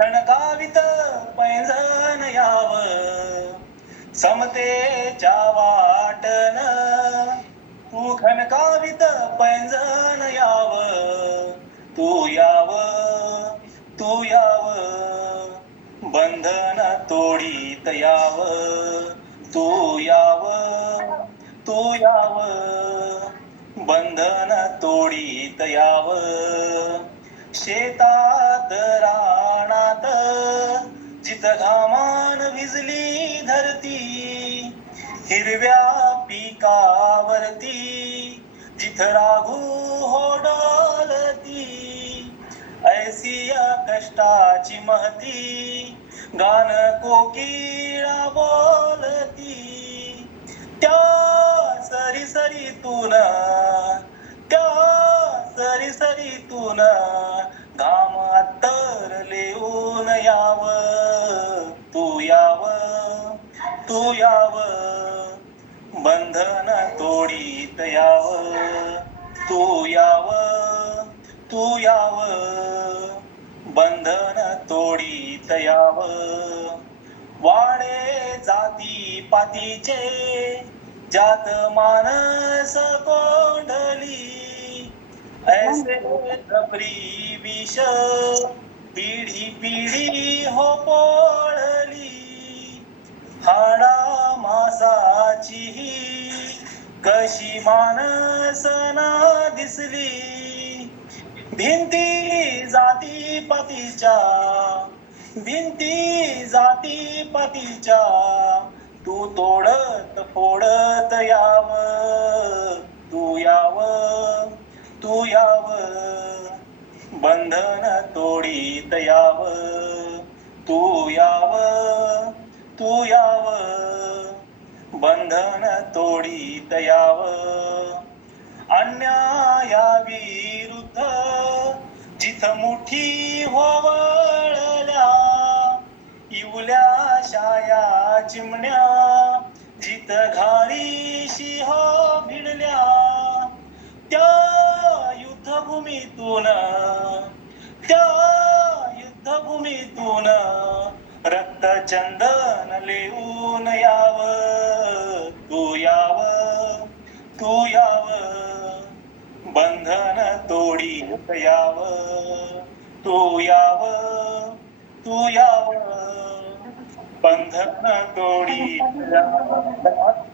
खणकावित पैंजण याव, समतेच्या वाटन. तू खणकावित पैंजण याव, तू याव, तू याव, बंधन तोडीत याव, तू याव, तू याव, बंधन तोडीत याव. शेतात रानात जिथं घामान भिजली धरती, हिरव्या पिकावरती जिथं राघू होडलती, ऐसिया कष्टाची महती गान कोकिळा बोलती. त्या सरीसरीतून, त्या सरीसरीतून घाम तरले ऊन याव, तू याव, तू याव, बंधन तोडीत याव, तू याव, तू याव, बंधन तोडीत याव. वाडे जाती पातीचे ज्यात मानस कोंडली, ऐसे जबरी विष पिढी पिढी हो पोळली. हाडा मासाची कशी मानस ना दिसली, भिंती जाती पातीच्या, भिंती जाती पातीच्या, तू तोडत फोडत याव, तू याव, तू याव, बंधन तोडीत याव, तू याव, तू याव, बंधन तोडीत याव. अन्यायाविरुद्ध जिथं मुठी होवळल्या, इवल्या शाया चिमण्या जिथं घारीशी हो भिडल्या, त्या युद्धभूमीतून, त्या युद्धभूमीतून रक्तचंदन लिहून याव, तू याव, तू याव, बंधन तोडीत याव, तू याव, तू याव, बंधन तोडीत याव.